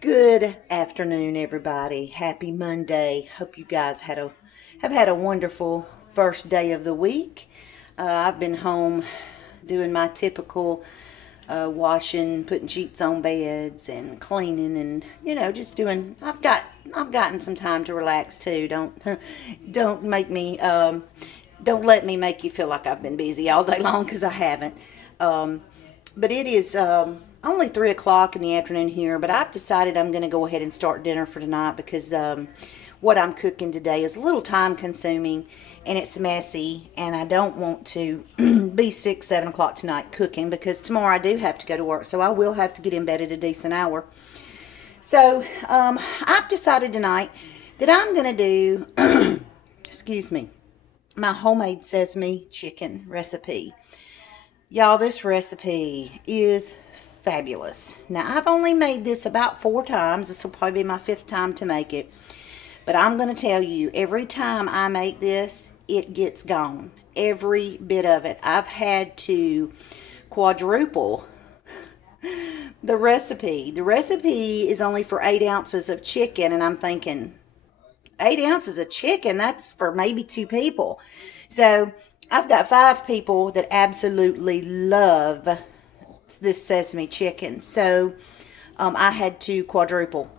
Good afternoon, everybody. Happy Monday. Hope you guys have had a wonderful first day of the week. I've been home doing my typical washing, putting sheets on beds, and cleaning, and just doing. I've gotten some time to relax too. Don't make me don't let me make you feel like I've been busy all day long because I haven't. Um, but it is only 3 o'clock in the afternoon here, but I've decided I'm going to go ahead and start dinner for tonight because what I'm cooking today is a little time consuming and it's messy, and I don't want to be 6, 7 o'clock tonight cooking because tomorrow I do have to go to work, so I will have to get in bed at a decent hour. So I've decided tonight that I'm going to do, excuse me, my homemade sesame chicken recipe. Y'all, this recipe is fabulous. Now, I've only made this about 4 times. This will probably be my 5th time to make it. But I'm going to tell you, every time I make this, it gets gone. Every bit of it. I've had to quadruple the recipe. The recipe is only for 8 ounces of chicken, and I'm thinking, 8 ounces of chicken? That's for maybe 2 people. So I've got 5 people that absolutely love this sesame chicken. So I had to quadruple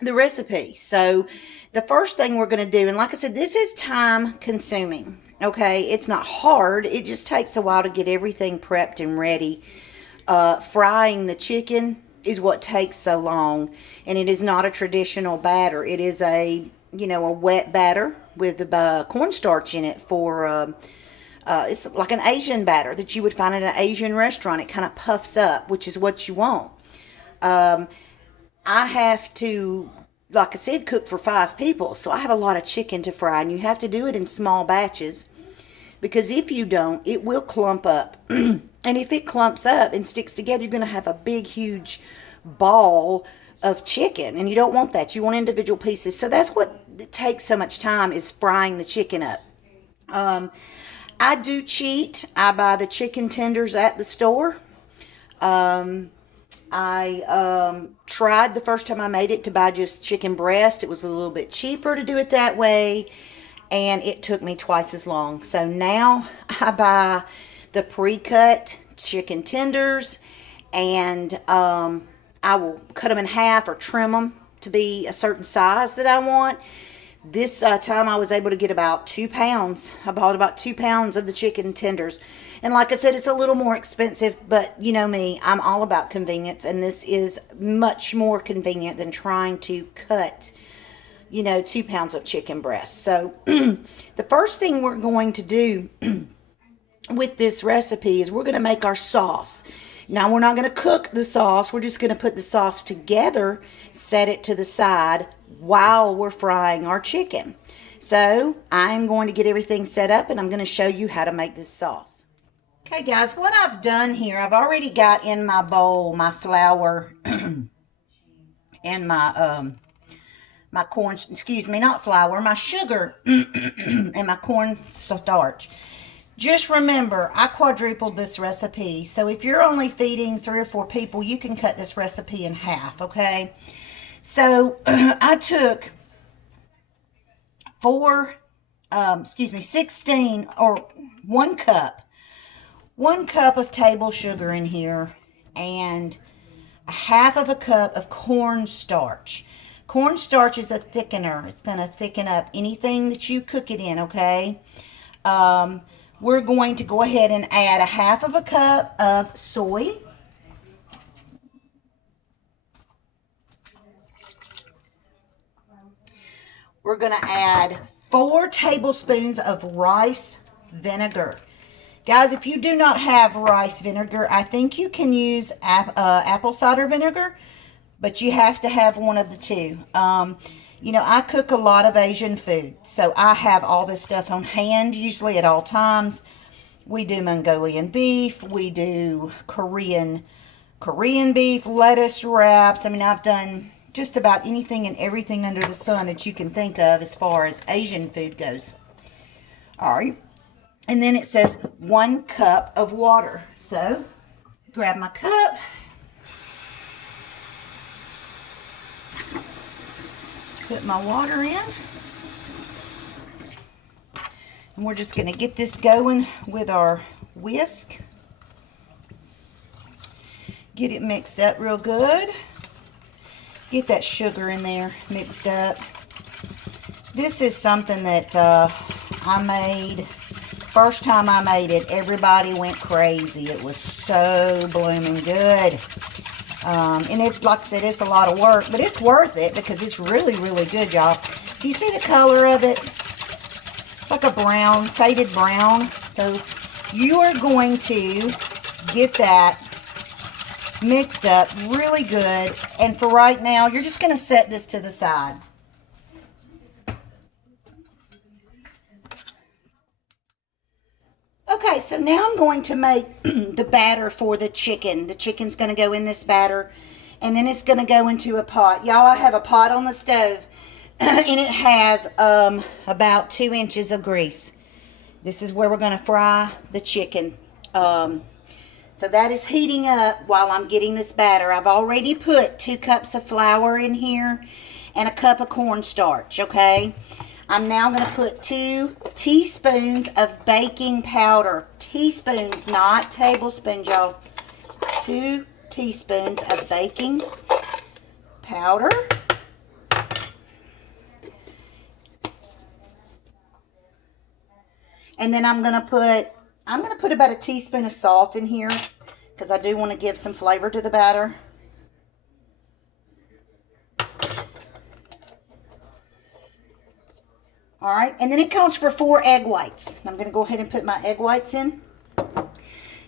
the recipe. So the first thing we're going to do, and like I said, this is time consuming. Okay, it's not hard. It just takes a while to get everything prepped and ready. Frying the chicken is what takes so long, and it is not a traditional batter. It is a wet batter with the cornstarch in it for it's like an Asian batter that you would find at an Asian restaurant. It kind of puffs up, which is what you want. I have to, like I said, cook for 5 people, so I have a lot of chicken to fry, and you have to do it in small batches because if you don't, it will clump up. And if it clumps up and sticks together, you're going to have a big, huge ball of chicken, and you don't want that. You want individual pieces. So that's what takes so much time, is frying the chicken up. I do cheat. I buy the chicken tenders at the store. I tried the first time I made it to buy just chicken breast. It was a little bit cheaper to do it that way, and it took me twice as long. So now I buy the pre-cut chicken tenders, and I will cut them in half or trim them to be a certain size that I want. This time I was able to get about 2 pounds. I bought about 2 pounds of the chicken tenders. And like I said, it's a little more expensive, but you know me, I'm all about convenience, and this is much more convenient than trying to cut 2 pounds of chicken breast. So the first thing we're going to do with this recipe is we're going to make our sauce. Now, we're not going to cook the sauce. We're just going to put the sauce together, set it to the side while we're frying our chicken. So I'm going to get everything set up, and I'm going to show you how to make this sauce. Okay, guys, what I've done here, I've already got in my bowl my flour and my corn, excuse me, not flour, my sugar and my corn starch. Just remember, I quadrupled this recipe, so if you're only feeding 3 or 4 people, you can cut this recipe in half, okay? So I took 16 or 1 cup. 1 cup of table sugar in here, and a half of a cup of cornstarch. Cornstarch is a thickener. It's going to thicken up anything that you cook it in, okay? We're going to go ahead and add a half of a cup of soy. We're going to add 4 tablespoons of rice vinegar. Guys, if you do not have rice vinegar, I think you can use apple cider vinegar, but you have to have one of the two. I cook a lot of Asian food, so I have all this stuff on hand, usually at all times. We do Mongolian beef, we do Korean beef, lettuce wraps. I mean, I've done just about anything and everything under the sun that you can think of as far as Asian food goes. All right. And then it says 1 cup of water. So, grab my cup. put my water in. And we're just going to get this going with our whisk. Get it mixed up real good. Get that sugar in there mixed up. This is something that I made. First time I made it, everybody went crazy. It was so blooming good. And it, like I said, it's a lot of work, but it's worth it because it's really, really good, y'all. So you see the color of it? It's like a brown, faded brown. So you are going to get that mixed up really good. And for right now, you're just going to set this to the side. Okay, so now I'm going to make the batter for the chicken. The chicken's going to go in this batter, and then it's going to go into a pot. Y'all, I have a pot on the stove, and it has about 2 inches of grease. This is where we're going to fry the chicken. So that is heating up while I'm getting this batter. I've already put 2 cups of flour in here and a cup of cornstarch, okay? I'm now going to put 2 teaspoons of baking powder. Teaspoons, not tablespoons, y'all. 2 teaspoons of baking powder. And then I'm going to put about a teaspoon of salt in here because I do want to give some flavor to the batter. All right, and then it calls for 4 egg whites. I'm going to go ahead and put my egg whites in.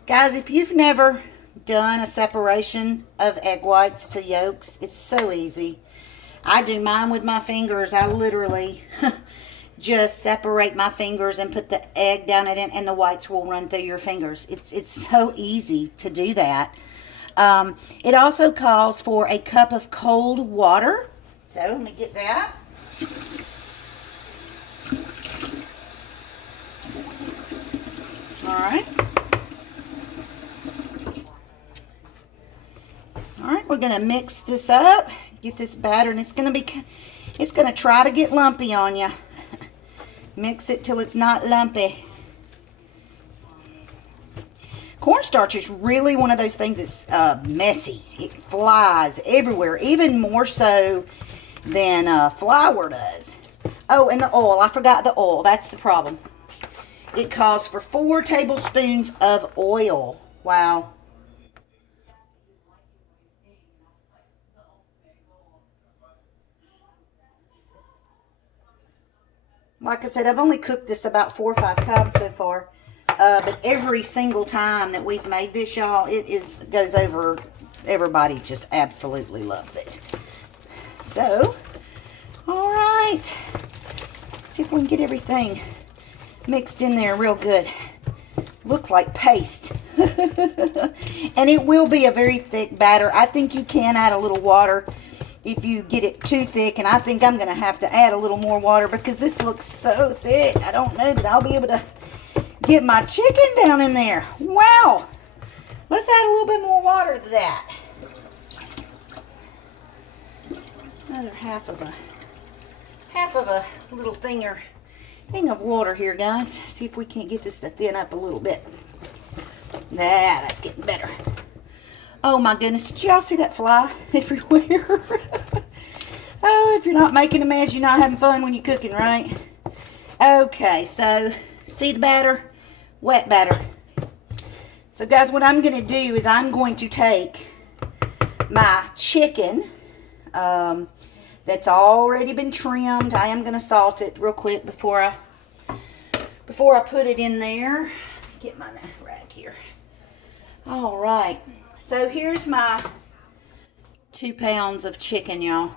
Guys, if you've never done a separation of egg whites to yolks, it's so easy. I do mine with my fingers. I literally just separate my fingers and put the egg down in it, and the whites will run through your fingers. It's so easy to do that. It also calls for a cup of cold water. So let me get that. Alright. Alright, we're going to mix this up. Get this batter, and it's going to try to get lumpy on you. Mix it till it's not lumpy. Cornstarch is really one of those things that's messy. It flies everywhere, even more so than flour does. Oh, and the oil. I forgot the oil. That's the problem. It calls for 4 tablespoons of oil. Wow. Like I said, I've only cooked this about 4 or 5 times so far. But every single time that we've made this, y'all, goes over. Everybody just absolutely loves it. So, all right. Let's see if we can get everything mixed in there real good. Looks like paste. And it will be a very thick batter. I think you can add a little water if you get it too thick, and I think I'm going to have to add a little more water because this looks so thick. I don't know that I'll be able to get my chicken down in there. Wow. Let's add a little bit more water to that. Another half of a little thing of water here, guys. See if we can't get this to thin up a little bit. That's getting better. Oh my goodness, did y'all see that fly everywhere? Oh, if you're not making a mess, you're not having fun when you're cooking, right? Okay, so see the batter? Wet batter. So guys, what I'm going to do is I'm going to take my chicken that's already been trimmed. I am going to salt it real quick before I put it in there. Get my rag here. All right. So here's my 2 pounds of chicken, y'all.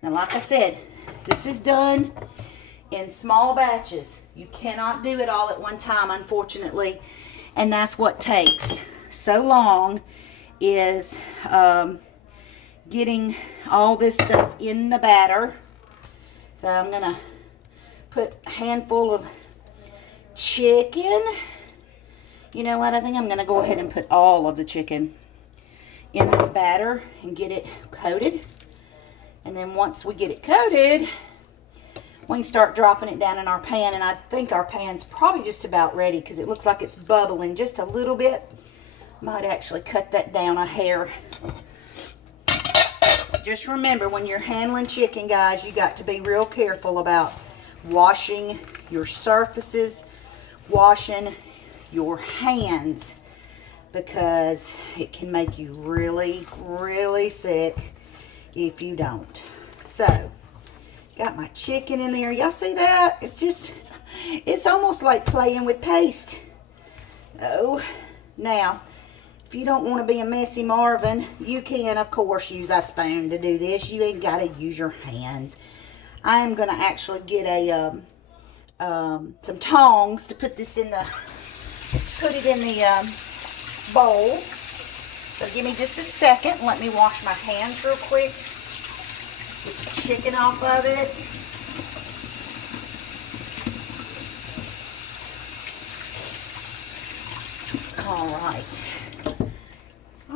Now, like I said, this is done in small batches. You cannot do it all at one time, unfortunately. And that's what takes so long is getting all this stuff in the batter. So I'm going to put a handful of chicken. You know what? I think I'm going to go ahead and put all of the chicken in this batter and get it coated. And then once we get it coated, we can start dropping it down in our pan. And I think our pan's probably just about ready because it looks like it's bubbling just a little bit. Might actually cut that down a hair. Just remember, when you're handling chicken, guys, you got to be real careful about washing your surfaces, washing your hands, because it can make you really, really sick if you don't. So, got my chicken in there. Y'all see that? It's almost like playing with paste. Oh, now, if you don't want to be a messy Marvin, you can, of course, use a spoon to do this. You ain't got to use your hands. I'm going to actually get some tongs to put this in the, bowl. So give me just a second. Let me wash my hands real quick. Get the chicken off of it.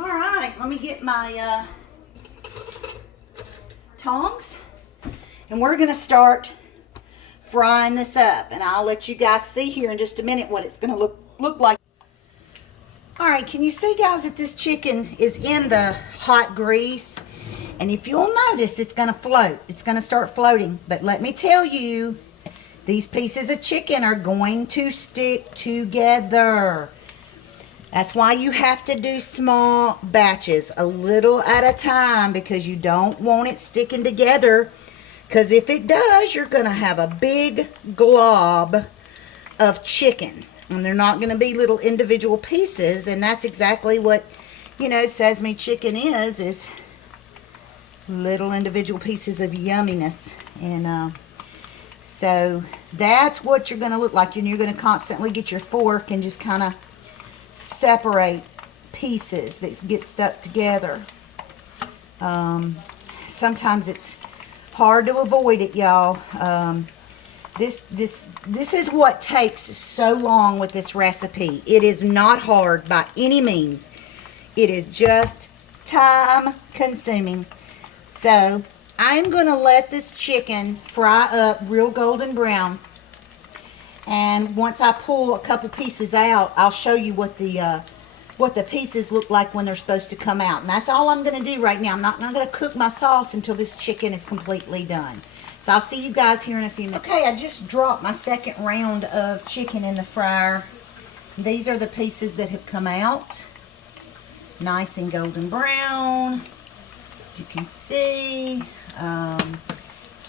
All right, let me get my tongs, and we're going to start frying this up, and I'll let you guys see here in just a minute what it's going to look like. All right, can you see, guys, that this chicken is in the hot grease? And if you'll notice, it's going to float. It's going to start floating. But let me tell you, these pieces of chicken are going to stick together. That's why you have to do small batches, a little at a time, because you don't want it sticking together. Because if it does, you're going to have a big glob of chicken. And they're not going to be little individual pieces. And that's exactly what, Sesame Chicken is little individual pieces of yumminess. And so that's what you're going to look like. And you're going to constantly get your fork and just kind of separate pieces that get stuck together. Sometimes it's hard to avoid it, y'all. This is what takes so long with this recipe. It is not hard by any means. It is just time consuming. So I'm going to let this chicken fry up real golden brown. And once I pull a couple pieces out, I'll show you what the pieces look like when they're supposed to come out. And that's all I'm going to do right now. I'm not going to cook my sauce until this chicken is completely done. So I'll see you guys here in a few minutes. Okay, I just dropped my second round of chicken in the fryer. These are the pieces that have come out. Nice and golden brown. You can see. Can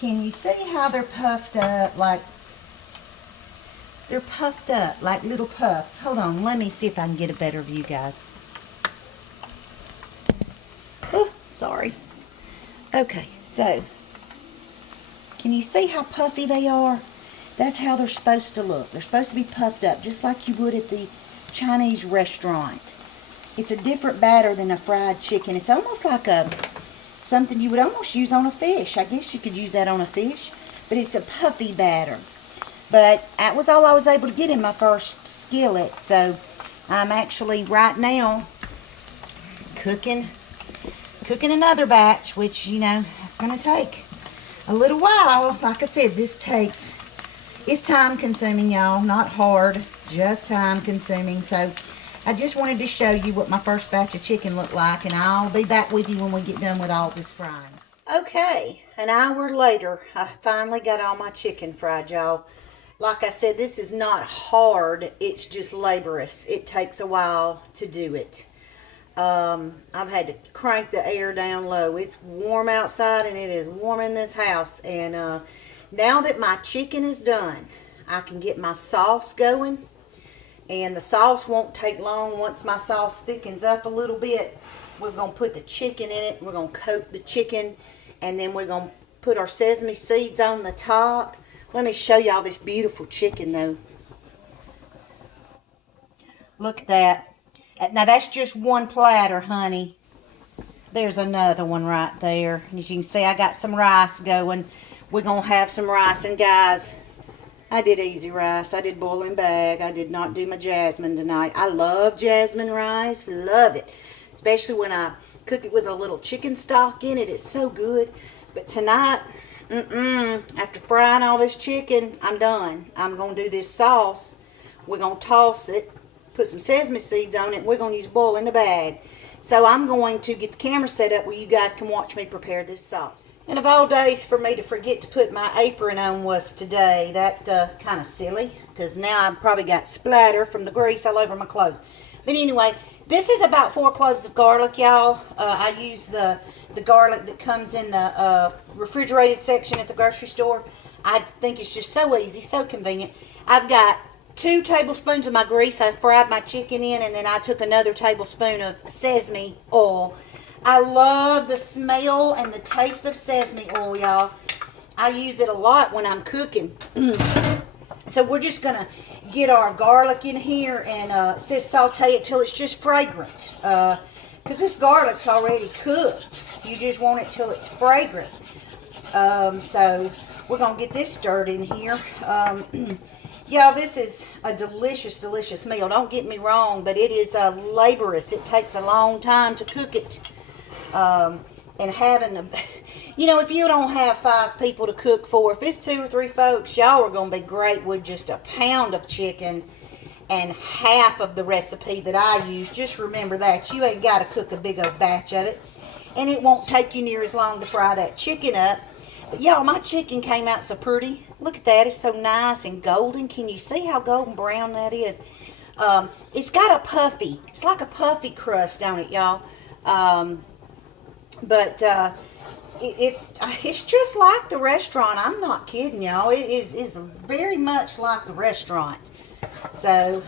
you see how they're puffed up? They're puffed up like little puffs. Hold on, let me see if I can get a better view, guys. Oh, sorry. Okay, so can you see how puffy they are? That's how they're supposed to look. They're supposed to be puffed up, just like you would at the Chinese restaurant. It's a different batter than a fried chicken. It's almost like something you would almost use on a fish. I guess you could use that on a fish, but it's a puffy batter. But that was all I was able to get in my first skillet. So I'm actually right now cooking another batch, which, it's going to take a little while. Like I said, it's time consuming, y'all. Not hard, just time consuming. So I just wanted to show you what my first batch of chicken looked like, and I'll be back with you when we get done with all this frying. Okay, an hour later, I finally got all my chicken fried, y'all. Like I said, this is not hard, it's just laborious. It takes a while to do it. I've had to crank the air down low. It's warm outside and it is warm in this house. And now that my chicken is done, I can get my sauce going. And the sauce won't take long. Once my sauce thickens up a little bit, we're going to put the chicken in it. We're going to coat the chicken. And then we're going to put our sesame seeds on the top. Let me show y'all this beautiful chicken, though. Look at that. Now, that's just one platter, honey. There's another one right there. As you can see, I got some rice going. We're going to have some rice. And, guys, I did easy rice. I did boiling bag. I did not do my jasmine tonight. I love jasmine rice. Love it. Especially when I cook it with a little chicken stock in it. It's so good. But tonight, after frying all this chicken, I'm done. I'm going to do this sauce. We're going to toss it, put some sesame seeds on it. We're going to use boil in the bag. So I'm going to get the camera set up where you guys can watch me prepare this sauce. And of all days for me to forget to put my apron on was today. That kind of silly, because now I've probably got splatter from the grease all over my clothes. But anyway, this is about 4 cloves of garlic, y'all. I use the garlic that comes in the refrigerated section at the grocery store. I think it's just so easy, so convenient. I've got 2 tablespoons of my grease. I fried my chicken in, and then I took another tablespoon of sesame oil. I love the smell and the taste of sesame oil, y'all. I use it a lot when I'm cooking. So we're just going to get our garlic in here, and it says saute it till it's just fragrant. Because this garlic's already cooked. You just want it till it's fragrant. So we're going to get this stirred in here. Y'all, this is a delicious, delicious meal. Don't get me wrong, but it is laborious. It takes a long time to cook it. And having a, if you don't have 5 people to cook for, if it's 2 or 3 folks, y'all are going to be great with just a pound of chicken and half of the recipe that I use. Just remember that. You ain't got to cook a big old batch of it. And it won't take you near as long to fry that chicken up. But y'all, my chicken came out so pretty. Look at that. It's so nice and golden. Can you see how golden brown that is? It's got a puffy. It's like a puffy crust on it, y'all. But it's just like the restaurant. I'm not kidding, y'all. It is very much like the restaurant. So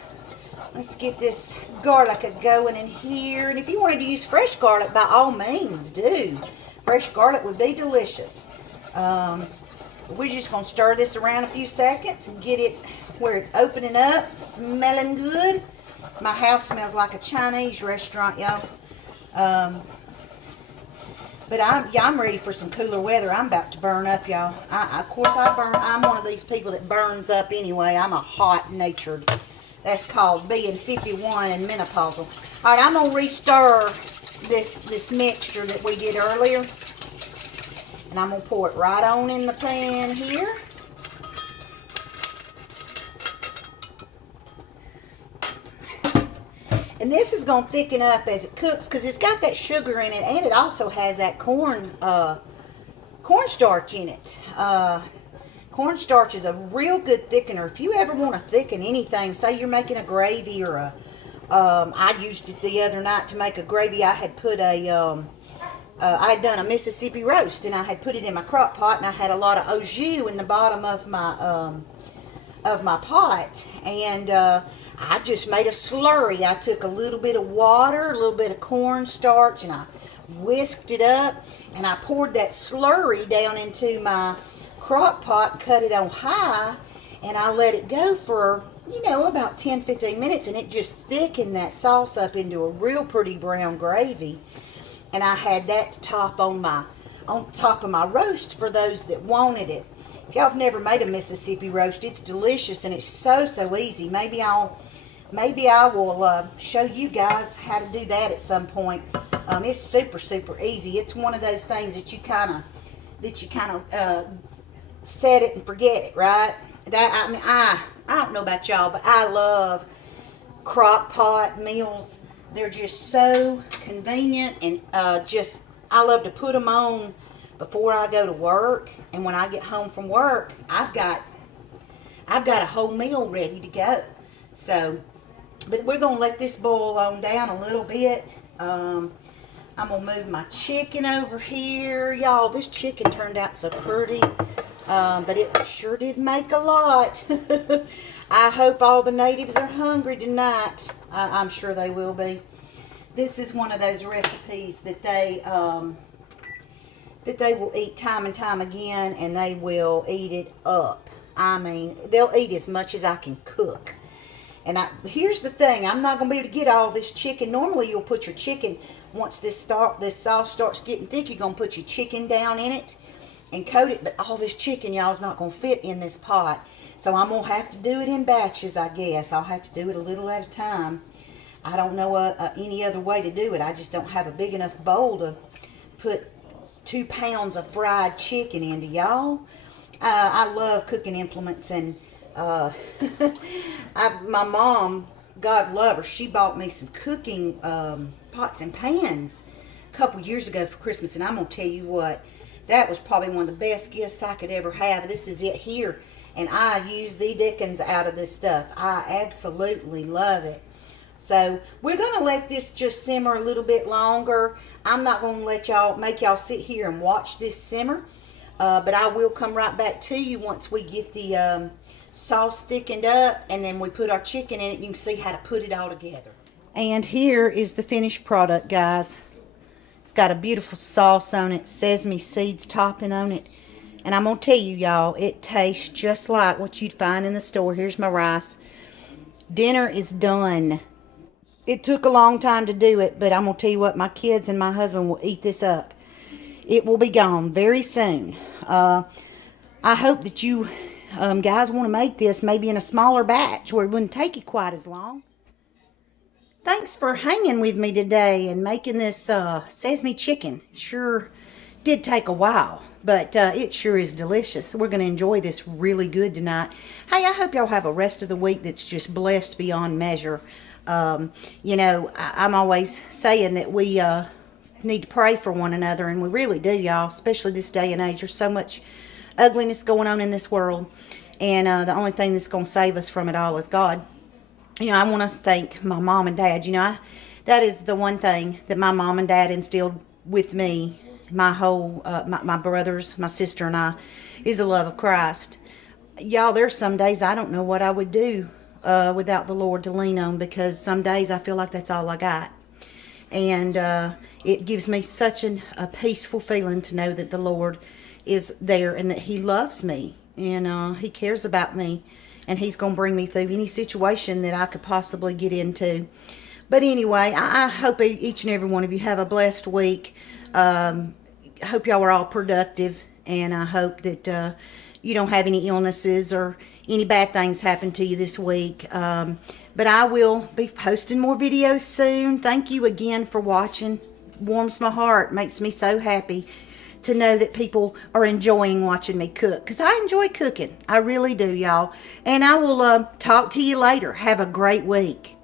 let's get this garlic going in here. And if you wanted to use fresh garlic, by all means, do. Fresh garlic would be delicious. We're just going to stir this around a few seconds and get it where it's opening up, smelling good. My house smells like a Chinese restaurant, y'all. But I'm ready for some cooler weather. I'm about to burn up, y'all. Of course, I'm one of these people that burns up anyway. I'm a hot-natured. That's called being 51 and menopausal. All right, I'm going to re-stir this mixture that we did earlier. And I'm going to pour it right on in the pan here. And this is going to thicken up as it cooks because it's got that sugar in it, and it also has that cornstarch in it. Cornstarch is a real good thickener. If you ever want to thicken anything, say you're making a gravy or I used it the other night to make a gravy. I had put I had done a Mississippi roast, and I had put it in my crock pot, and I had a lot of au jus in the bottom of my pot, and I just made a slurry. I took a little bit of water, a little bit of cornstarch, and I whisked it up, and I poured that slurry down into my crock pot and cut it on high, and I let it go for, about 10-15 minutes, and it just thickened that sauce up into a real pretty brown gravy. And I had that to top on top of my roast for those that wanted it. If y'all have never made a Mississippi roast, it's delicious and it's so easy. Maybe I will show you guys how to do that at some point. It's super easy. It's one of those things that you kind of set it and forget it, right? I don't know about y'all, but I love crock pot meals. They're just so convenient, and I love to put them on before I go to work. And when I get home from work, I've got a whole meal ready to go. So, but we're gonna let this boil on down a little bit. I'm gonna move my chicken over here, y'all. This chicken turned out so pretty, but it sure did make a lot. I hope all the natives are hungry tonight. I'm sure they will be. This is one of those recipes that they will eat time and time again, and they will eat it up. I mean, they'll eat as much as I can cook. And here's the thing, I'm not going to be able to get all this chicken. Normally you'll put your chicken, once this sauce starts getting thick, you're going to put your chicken down in it and coat it. But all this chicken, y'all, is not going to fit in this pot. So I'm going to have to do it in batches, I guess. I'll have to do it a little at a time. I don't know any other way to do it. I just don't have a big enough bowl to put 2 pounds of fried chicken into y'all. I love cooking implements, and my mom, God love her, she bought me some cooking pots and pans a couple years ago for Christmas, and I'm gonna tell you what, that was probably one of the best gifts I could ever have. This is it here, and I use the dickens out of this stuff. I absolutely love it. So we're gonna let this just simmer a little bit longer. I'm not gonna make y'all sit here and watch this simmer, but I will come right back to you once we get the sauce thickened up, and then we put our chicken in it. You can see how to put it all together. And here is the finished product, guys. It's got a beautiful sauce on it, sesame seeds topping on it, and I'm gonna tell you, y'all, it tastes just like what you'd find in the store. Here's my rice. Dinner is done. It took a long time to do it, but I'm gonna tell you what, my kids and my husband will eat this up. It will be gone very soon. I hope that you guys want to make this maybe in a smaller batch where it wouldn't take you quite as long. Thanks for hanging with me today and making this sesame chicken. It sure did take a while, but it sure is delicious. We're going to enjoy this really good tonight. Hey, I hope y'all have a rest of the week that's just blessed beyond measure. You know, I'm always saying that we need to pray for one another, and we really do, y'all, especially this day and age. There's so much ugliness going on in this world, and the only thing that's going to save us from it all is God. You know, I want to thank my mom and dad. You know, that is the one thing that my mom and dad instilled with me, my whole, my brothers, my sister and I, is the love of Christ. Y'all, there's some days I don't know what I would do without the Lord to lean on, because some days I feel like that's all I got. And it gives me such a peaceful feeling to know that the Lord is there and that He loves me, and He cares about me, and He's going to bring me through any situation that I could possibly get into. But anyway, I hope each and every one of you have a blessed week. I hope y'all are all productive, and I hope that you don't have any illnesses or any bad things happen to you this week. But I will be posting more videos soon. Thank you again for watching. Warms my heart, makes me so happy to know that people are enjoying watching me cook, because I enjoy cooking. I really do, y'all. And I will talk to you later. Have a great week.